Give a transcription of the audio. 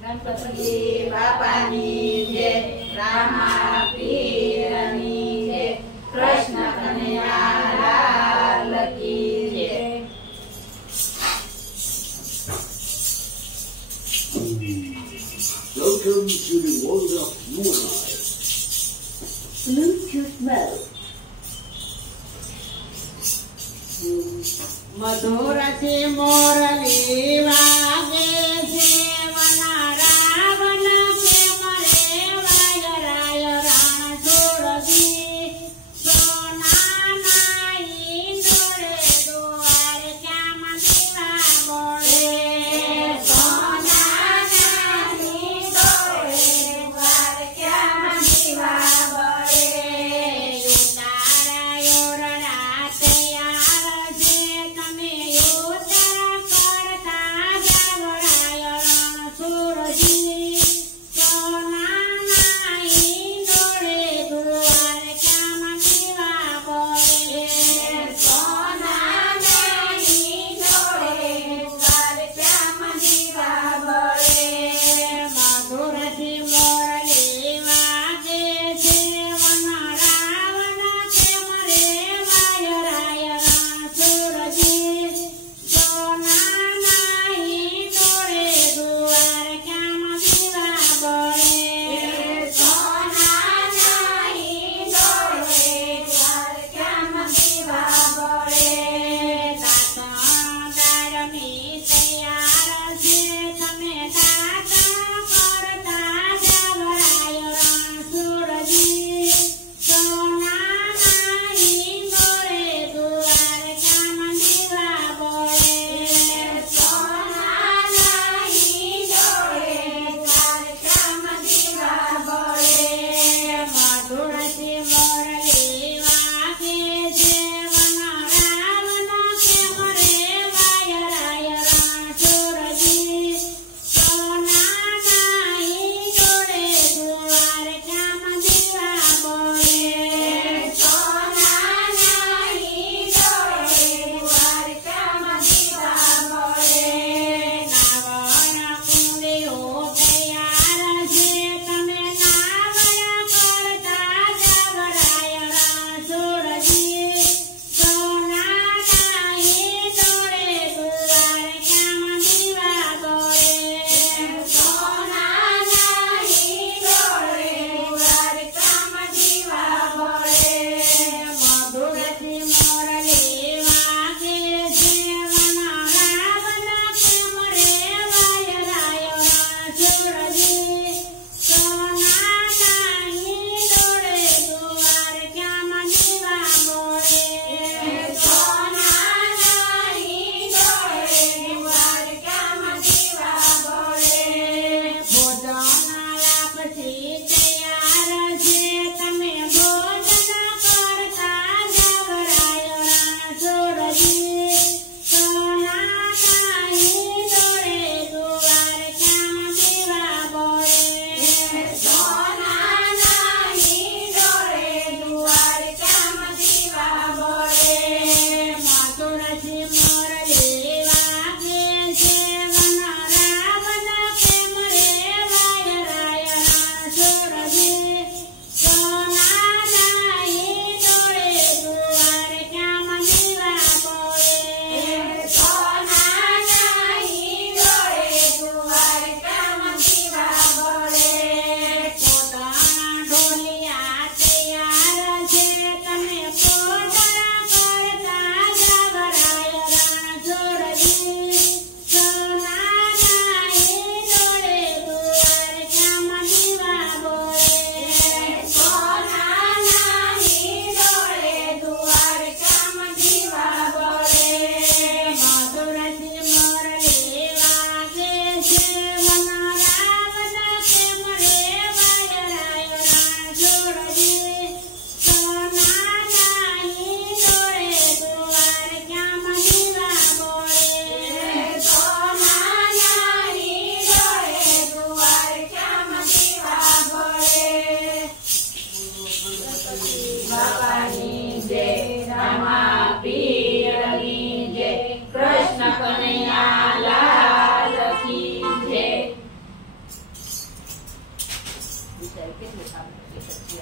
ગણપતિ બાપાની જય, રામા પીરની જય, કૃષ્ણ કનૈયા લાલ કી જય. Welcome to the world of Moonlight. Bluetooth mode. મધુર છે મોરલી વાગે છે વના રાવણ પ્રેમ રે વાય રાય રાણ છોડવી સોનાના ઈંડોળે દોર શ્યામ દીવા બોળે સોનાના ઈંડોળે દોર શ્યામ દીવા બોળે ઉતારાયો રાતે આવજે તમે ઉતાર કરતા જાવરાયો વિચાર કેટલું કામ કે પછી